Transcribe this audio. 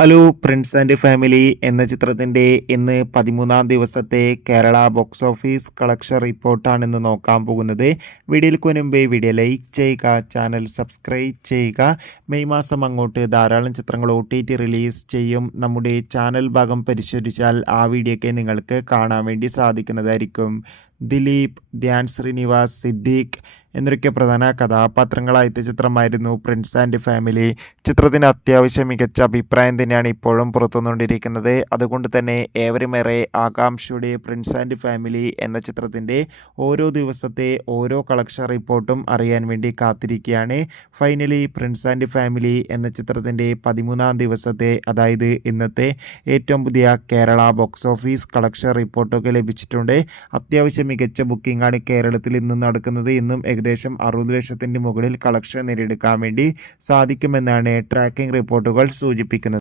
Hello Prince and family എന്ന ചിത്രത്തിൻ്റെ ഇന്ന് 13-ാം ദിവസത്തെ കേരള ബോക്സ് ഓഫീസ് കളക്ഷൻ റിപ്പോർട്ടാണ് ഇന്ന് നോക്കാൻ പോകുന്നത്. വീഡിയോയ്ക്ക് മുൻപേ വീഡിയോ ലൈക്ക് ചെയ്യുക, ചാനൽ സബ്സ്ക്രൈബ് ചെയ്യുക. മെയ് മാസം അങ്ങോട്ട് ധാരാളം ചിത്രങ്ങൾ OTT റിലീസ് ചെയ്യും. നമ്മുടെ ചാനൽ ഭാഗം പരിശോധിച്ചാൽ ആ വീഡിയോയ്ക്ക് നിങ്ങൾക്ക് കാണാൻ വേണ്ടി സാധിക്കുന്നതായിരിക്കും. ദിലീപ്, ധ്യാൻ ശ്രീനിവാസ്, സിദ്ദീഖ് എന്നൊക്കെ പ്രധാന കഥാപാത്രങ്ങളായ ചിത്രമായിരുന്നു പ്രിൻസ് ആൻഡ് ഫാമിലി. ചിത്രത്തിന് അത്യാവശ്യം മികച്ച അഭിപ്രായം തന്നെയാണ് ഇപ്പോഴും പുറത്തുവന്നുകൊണ്ടിരിക്കുന്നത്. അതുകൊണ്ട് തന്നെ ഏവരുമേറെ ആകാംക്ഷയുടെ പ്രിൻസ് ആൻഡ് ഫാമിലി എന്ന ചിത്രത്തിൻ്റെ ഓരോ ദിവസത്തെ ഓരോ കളക്ഷൻ റിപ്പോർട്ടും അറിയാൻ വേണ്ടി കാത്തിരിക്കുകയാണ്. ഫൈനലി പ്രിൻസ് ആൻഡ് ഫാമിലി എന്ന ചിത്രത്തിൻ്റെ 13-ാം ദിവസത്തെ, അതായത് ഇന്നത്തെ ഏറ്റവും പുതിയ കേരള ബോക്സ് ഓഫീസ് കളക്ഷൻ റിപ്പോർട്ടൊക്കെ ലഭിച്ചിട്ടുണ്ട്. അത്യാവശ്യം മികച്ച ബുക്കിംഗ് ആണ് കേരളത്തിൽ ഇന്ന് നടക്കുന്നത്. ഇന്നും ഏകദേശം 60 ലക്ഷത്തിൻ്റെ മുകളിൽ കളക്ഷൻ നേടിയെടുക്കാൻ വേണ്ടി സാധിക്കുമെന്നാണ് ട്രാക്കിംഗ് റിപ്പോർട്ടുകൾ സൂചിപ്പിക്കുന്നത്.